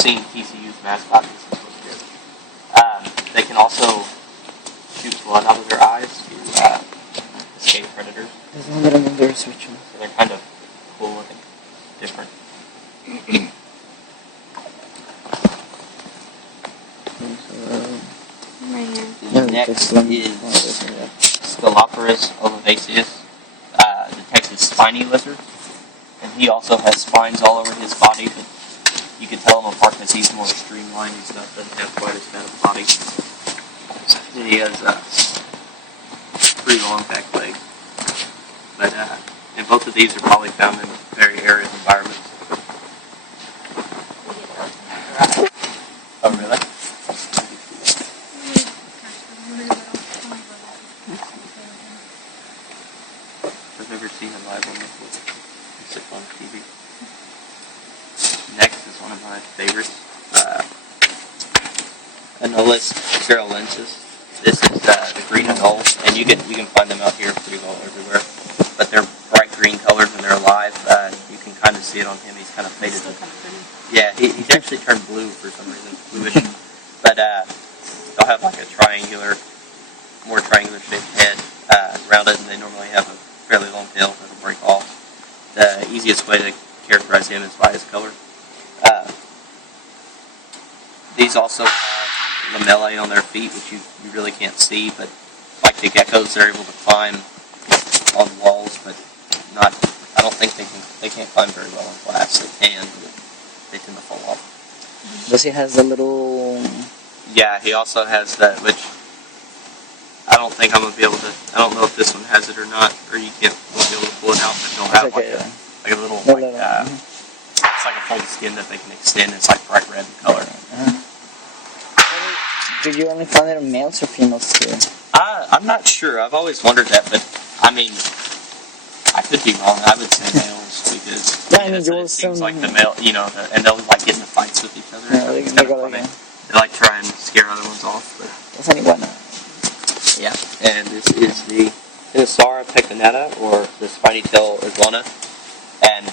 seen TCU's mascot. This is what it is. They can also shoot blood out of their eyes to escape predators. There's another one there switching. So they're kind of cool looking, different. Right here. Next is Scoloporus ovivaceus, the Texas spiny lizard. And he also has spines all over his body, but you can tell him apart because he's more streamlined. He doesn't have quite as bad a body. He has pretty long back legs. But and both of these are probably found in very arid environments. Oh, really? I've never seen a live one before. It's on TV. Next is one of my favorites. Anolis carolensis. This is the green anole, and you can find them out here pretty well everywhere. But they're bright green colors when they're alive. You can kind of see it on him. He's kind of faded. Yeah, he's actually turned blue for some reason, bluish. But they'll have like a more triangular shaped head around it, and they normally have a fairly long tail that'll break off. The easiest way to characterize him is by his color. These also have lamellae on their feet, which you really can't see, but like the geckos, they're able to climb on walls, but not. I don't think they can't climb very well on glass. They can, but they tend to fall off. Does he has a little? Yeah, he also has that, which I don't think I'm gonna be able to. I don't know if this one has it or not, or won't be able to pull it out. But they'll have like a little it's like a fold skin that they can extend. It's like bright red in color. Do you only find it in males or females too? I'm not sure. I've always wondered that, but I mean, I could be wrong. I would say males because it seems like the male, and they'll like get into fights with each other. Yeah, it's kind of funny. They like try and scare other ones off. But yeah, and this is the Pinosauria pectinata, or the spiny tail iguana, and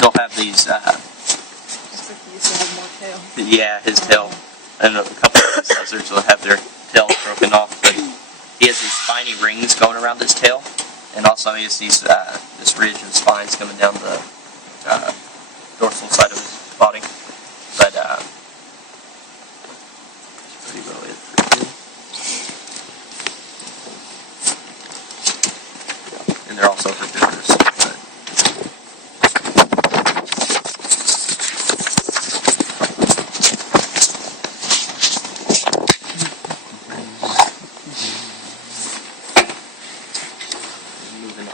he'll have these. Looks like he used to have more tail. Yeah, his tail. And a couple of these lizards will have their tails broken off, but he has these spiny rings going around his tail, and also he has these this ridge of spines coming down the dorsal side of his body. But that's pretty well it for him. And they're also herbivorous.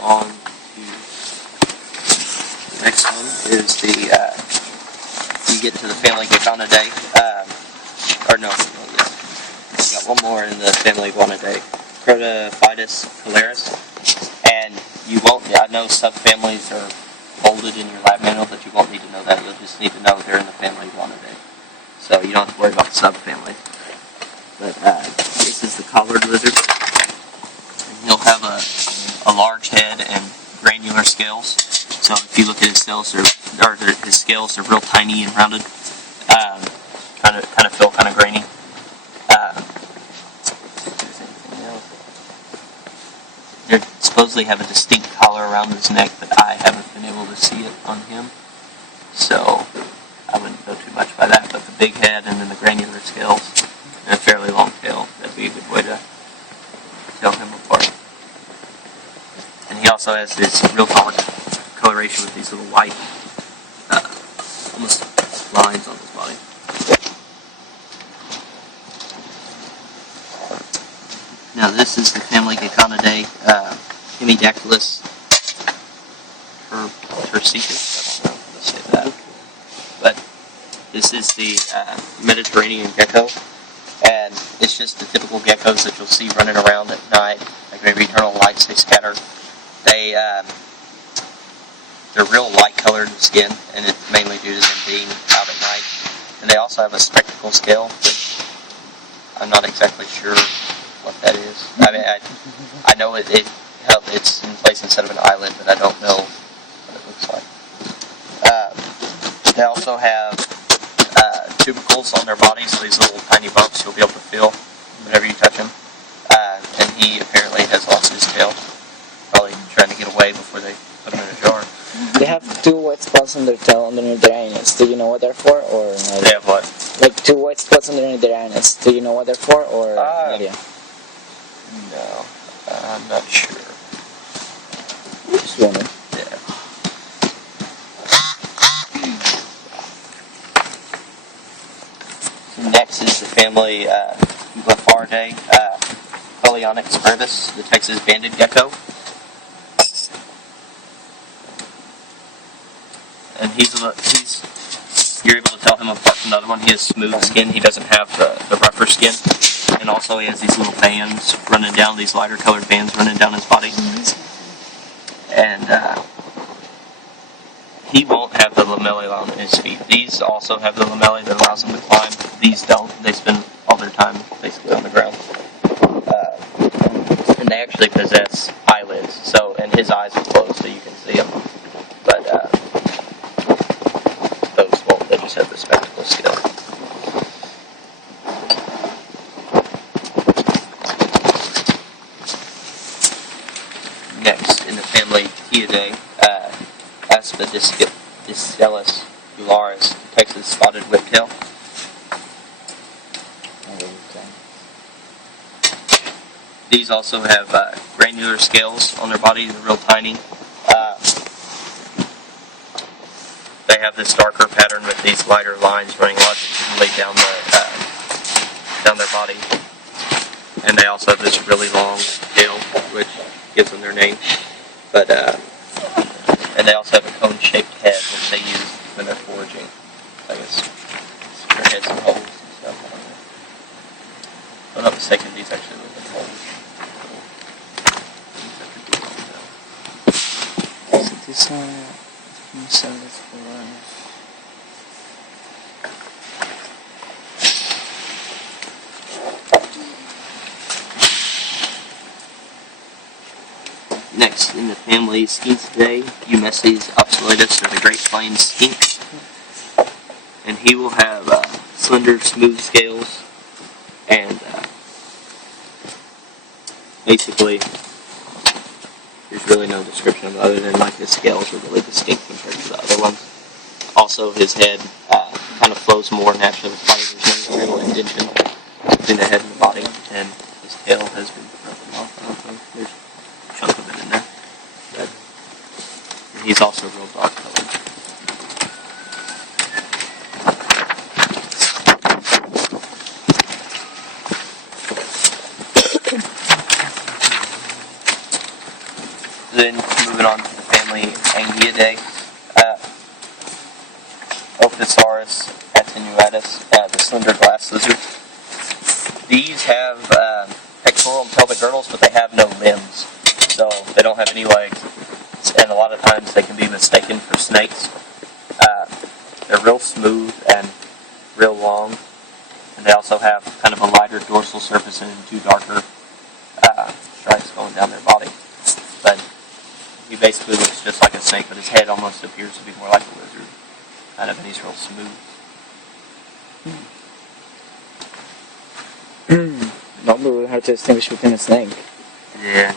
On to the next one is the you get to the family Iguanidae, got one more in the family Iguanidae, Protophytus calaris, and you won't. I know subfamilies are bolded in your lab manual, but you won't need to know that. You'll just need to know they're in the family Iguanidae, so you don't have to worry about the subfamilies. But this is the collared lizard, and he'll have a large head and granular scales. So if you look at his scales, his scales are real tiny and rounded. Kind of feel kind of grainy. They supposedly have a distinct collar around his neck, but I haven't been able to see it on him. So I wouldn't go too much by that. But the big head and then the granular scales and a fairly long tail, that'd be a good way to tell him apart. And he also has this real dark coloration with these little white, almost lines on his body. Now this is the family Geckonidae, Hemidactylus tursicus. I don't know how to say that. But this is the Mediterranean gecko, and it's just the typical geckos that you'll see running around at night, like maybe turn on lights, they scatter. They're real light-colored skin, and it's mainly due to them being out at night. And they also have a spectacle scale, which I'm not exactly sure what that is. I mean, I know it's in place instead of an eyelid, but I don't know what it looks like. They also have tubercles on their body, so these little tiny bumps you'll be able to feel whenever you touch him. And he apparently has lost his tail, probably trying to get away before they put him in a jar. They have 2 white spots on their tail underneath their anus. Do you know what they're for, or no? They have what? Like 2 white spots underneath their anus. Do you know what they're for, or no idea? No, I'm not sure. Just wondering. Yeah. So next is the family Vertebrate, Paleonyx curvus, the Texas banded gecko. And you're able to tell him apart from the other one. He has smooth skin. He doesn't have the rougher skin. And also he has these little bands running down, these lighter colored bands running down his body. And he won't have the lamellae on his feet. These also have the lamellae that allows them to climb. These don't. They spend all their time basically on the ground. And they actually possess eyelids. So, and his eyes are closed so you can see them. But those won't. They just have the spectacle skill. Next in the family Teidae, Aspidiscellus ularis, Texas spotted whiptail. These also have granular scales on their body. They're real tiny. They have this darker pattern with these lighter lines running longitudinally down their body. And they also have this really long tail, which gives them their name. But and they also have a cone-shaped head, which they use when they're foraging. I guess their heads and holes and stuff. If I'm not mistaken, these actually live in holes. So these are Phalus ularis. Next in the family Skinsidae, Eumestes obsoletus, or the Great Plains skink. And he will have slender, smooth scales, and basically, there's really no description of it other than like his scales are really distinct compared to the other ones. Also, his head kind of flows more naturally with the body. There's no real indentation between the head and the body, and his tail has been broken off. I don't know. There's a chunk of it in there. But he's also real dark colored. Then moving on to the family Anguidae, Ophisaurus attenuatus, the slender glass lizard. These have pectoral and pelvic girdles, but they have no limbs, so they don't have any legs, and a lot of times they can be mistaken for snakes. They're real smooth and real long, and they also have kind of a lighter dorsal surface and 2 darker stripes going down their body. But he basically looks just like a snake, but his head almost appears to be more like a lizard, kind of, and he's real smooth. Not really hard to distinguish between a snake. Yeah,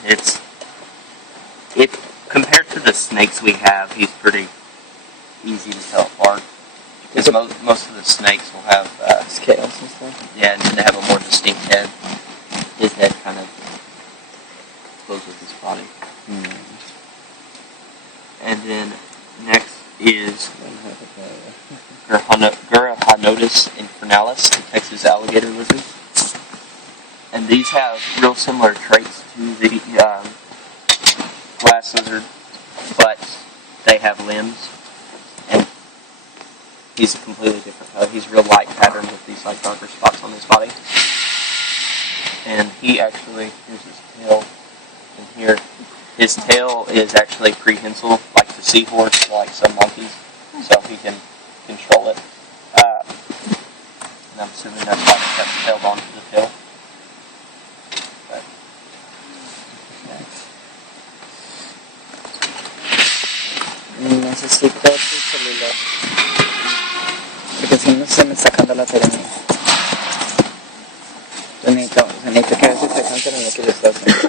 compared to the snakes we have, he's pretty easy to tell apart. Because most of the snakes will have Scales and stuff. yeah, and they have a more distinct head. His head kind of goes with his body. And then next is Gurahanotus infernalis, the Texas alligator lizard. And these have real similar traits to the glass lizard, but they have limbs. And he's a completely different color. He's real light patterned with these like darker spots on his body. And he actually, here's his tail, and here, his tail is actually prehensile, like the seahorse, like some monkeys, so he can control it. And I'm assuming that's why they kept the tail onto the tail. But, Necesito tu celular. Porque si no se me sacando la serenidad. Se necesita que a veces se cansen en lo que yo estoy haciendo.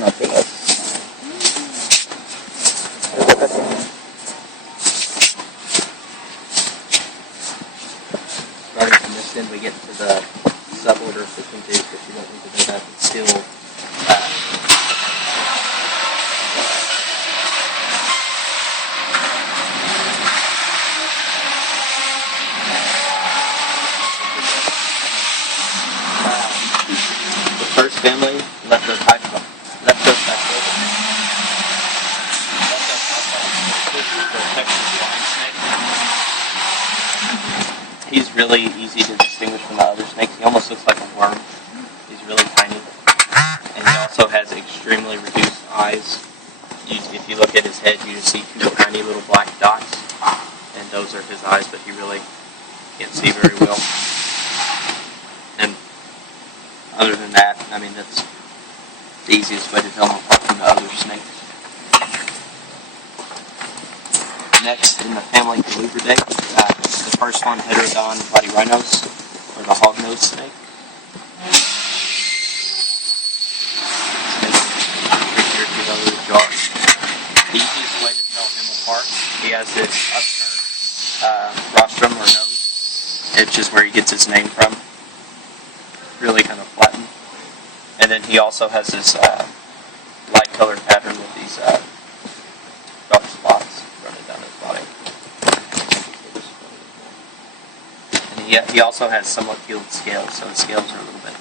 No te lo haces. Te toca a ti. Starting from this end, we get to the suborder Fischindae, but you don't need to know that. It's still the first family, Leptotyphoid. He's really easy to distinguish from the other snakes. He almost looks like a worm. He's really tiny. And he also has extremely reduced eyes. If you look at his head, you just see two tiny little black dots. And those are his eyes, but he really can't see very well. And other than that, I mean, that's the easiest way to tell them apart from the other snakes. Next in the family Vertebrate, the first one, heterodon rhinos, or the hognose snake. The easiest way to tell him apart, he has this upturned rostrum or nose, which is where he gets his name from. Really kind of flattened. And then he also has this light colored pattern with these dark spots running down his body. And he also has somewhat keeled scales, so his scales are a little bit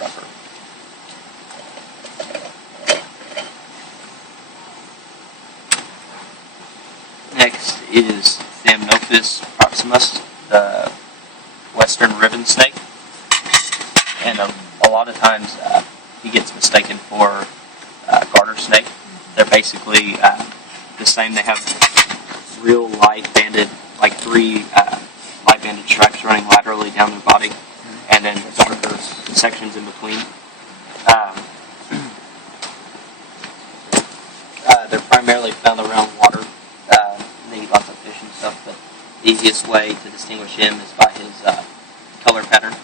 rougher. Next is Thamnophis proximus, the western ribbon snake. And a lot of times he gets mistaken for garter snake. They're basically the same. They have real light banded, like three light banded stripes running laterally down their body, and then darker sections in between. They're primarily found around water. They eat lots of fish and stuff, but the easiest way to distinguish him is by his color pattern.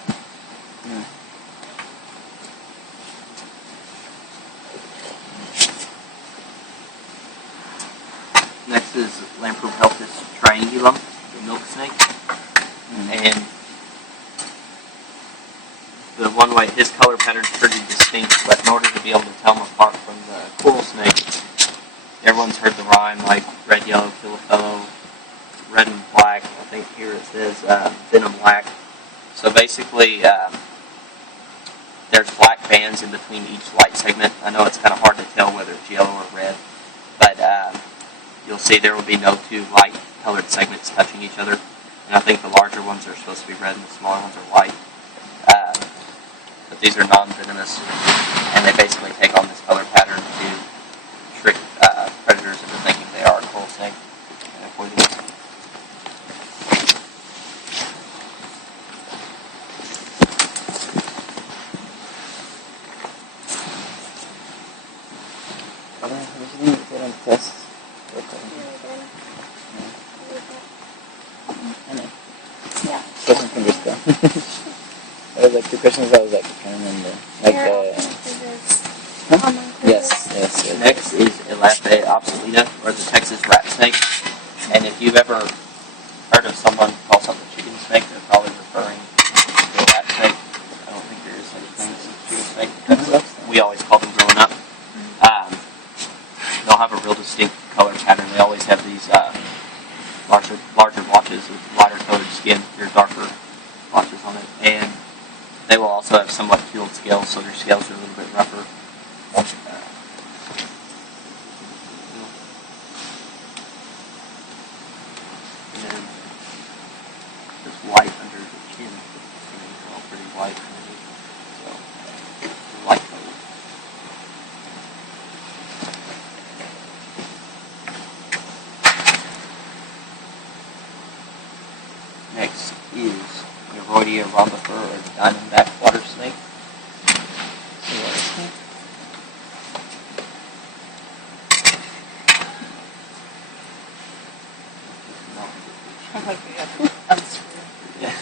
Next is Lamprobeltis triangulum, the milk snake. And the one way, his color pattern is pretty distinct, but in order to be able to tell them apart from the coral snake, everyone's heard the rhyme like red, yellow, kill a fellow, red and black. I think here it says venom black. So basically, there's black bands in between each light segment. I know it's kind of hard to tell whether it's yellow or red, but you'll see there will be no two light colored segments touching each other. And I think the larger ones are supposed to be red and the smaller ones are white. But these are non-venomous, and they basically take on this color pattern to trick predators into thinking they are a coral snake and avoiding it. Test. I know. Yeah. Question from this guy. There was like two questions I was like, I can't remember. Like Huh? Yes. Next is Elape obsoleta, or the Texas rat snake. And if you've ever heard of someone call something a chicken snake, they're probably referring to a rat snake. I don't think there is such a thing as a chicken snake. That's, we always call them growing up. They'll have a real distinct color pattern. They always have these larger blotches with lighter colored skin. They're darker blotches on it. And they will also have somewhat keeled scales, so their scales are a little bit rougher. And then just white under the chin. They're all pretty white underneath. So, light colored. Next is Neuroidia rhombifer, or the diamondback water snake. I hope you have unscrewed. Yeah.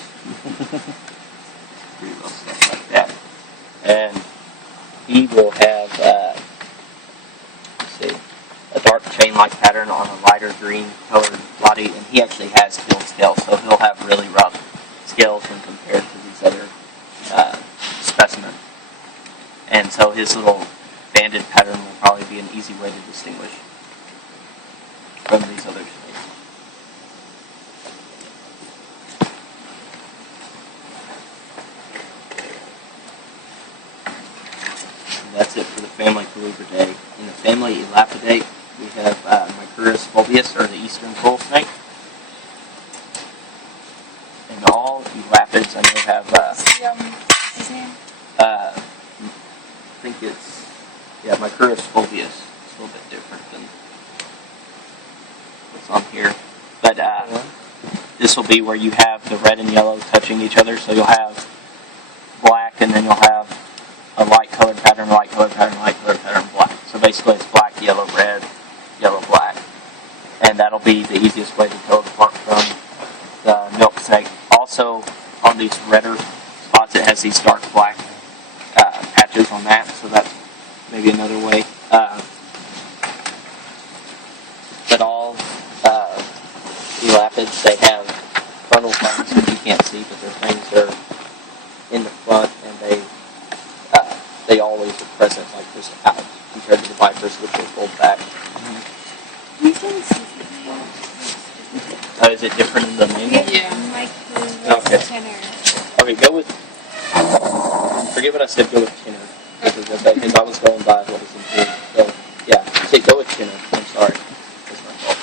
Pretty well stuff like that. And he will have, let's see, a dark chain-like pattern on a lighter green colored body, and he actually has keeled scales, so he'll have really rough scales when compared to these other specimens. And so his little banded pattern will probably be an easy way to distinguish from these other snakes. And that's it for the family Vertebrate. In the family Elapidae, we have Micurus fulvius, or the eastern coal snake. And all elapids, I know, have What's his name? I think it's, Micurus fulvius. It's a little bit different than what's on here. But this will be where you have the red and yellow touching each other. So you'll have black, and then you'll have a light colored pattern, light colored pattern, light colored pattern, black. So basically it's black, yellow, red, yellow, black. And that'll be the easiest way to tell it apart from the milk snake. Also, on these redder spots, it has these dark black patches on that, so that's maybe another way. But all elapids, they have frontal fangs, which you can't see, but their fangs are in the front, and they always are present like this out, compared to the vipers, which will fold back. Is it different in the main one? Yeah. Okay. Okay, go with. Forget what I said. Go with Tinner, because I was going by what was in here. So yeah, say go with Tinner. I'm sorry, that's my fault.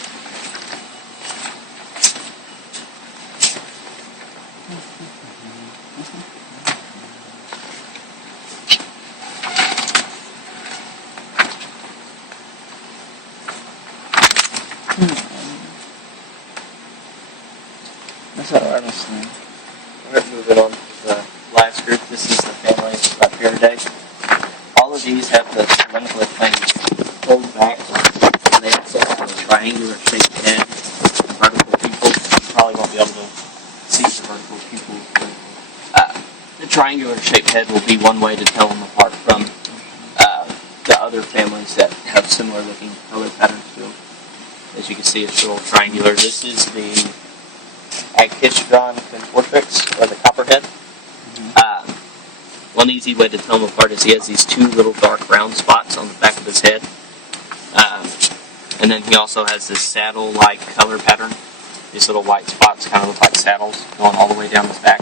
That's a rattlesnake. We're moving on to the last group. This is the family Vertebrate. All of these have the cylindrical fangs pulled back. They also have a triangular shaped head, vertical pupils. You probably won't be able to see the vertical pupils, but the triangular shaped head will be one way to tell them apart from the other families that have similar looking color patterns to them. As you can see, it's real triangular. This is the Achistrodon contortrix, or the copperhead. One easy way to tell him apart is he has these two little dark round spots on the back of his head. And then he also has this saddle-like color pattern. These little white spots kind of look like saddles going all the way down his back.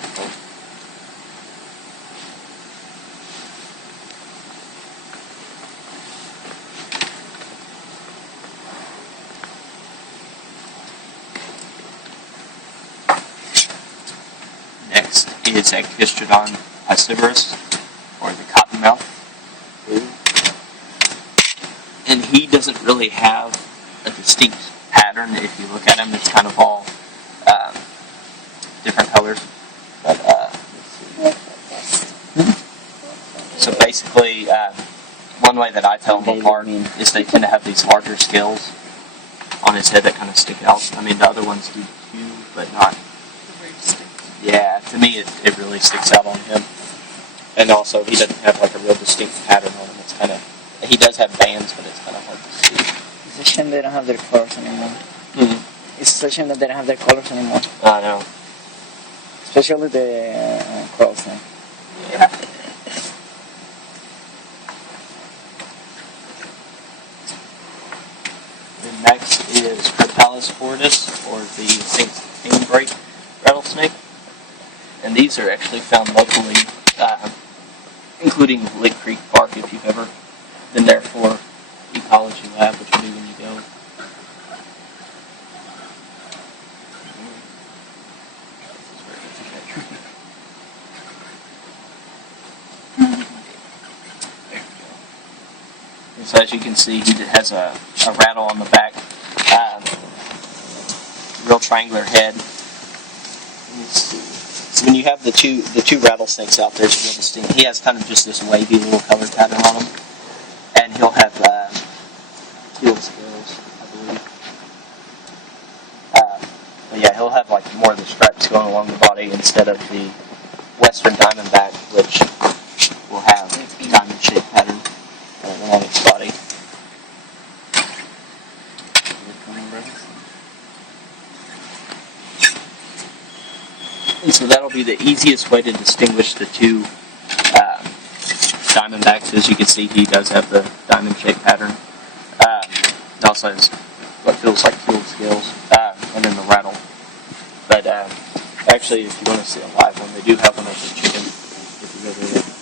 Next is Achistrodon piscivorus, or the cottonmouth. And he doesn't really have a distinct pattern. If you look at him, it's kind of all different colors. But so basically, one way that I tell them apart is they tend to have these larger scales on his head that kind of stick out. I mean, the other ones do too, but not. Yeah, to me it really sticks out on him. And also, he doesn't have like a real distinct pattern on him. It's kind of, he does have bands, but it's kind of hard to see. It's a shame they don't have their colors anymore. It's a shame that they don't have their colors anymore. I know. Especially the coral snake. Yeah. And next is Reptiles fortis, or the St. Canebrake rattlesnake. And these are actually found locally, including Lake Creek Park, if you've ever been there for ecology lab, which will be when you go. And so as you can see, he has a rattle on the back, real triangular head. So when you have the two rattlesnakes out there, it's real distinct. He has kind of just this wavy little color pattern on him, and he'll have keeled scales, I believe. But yeah, he'll have like more of the stripes going along the body instead of the Western Diamondback, which will have diamond-shaped pattern along its body. And so that'll be the easiest way to distinguish the two Diamondbacks. As you can see, he does have the diamond-shaped pattern. It also has what feels like keeled scales, and then the rattle. But actually, if you want to see a live one, they do have one at the chicken. If you go there.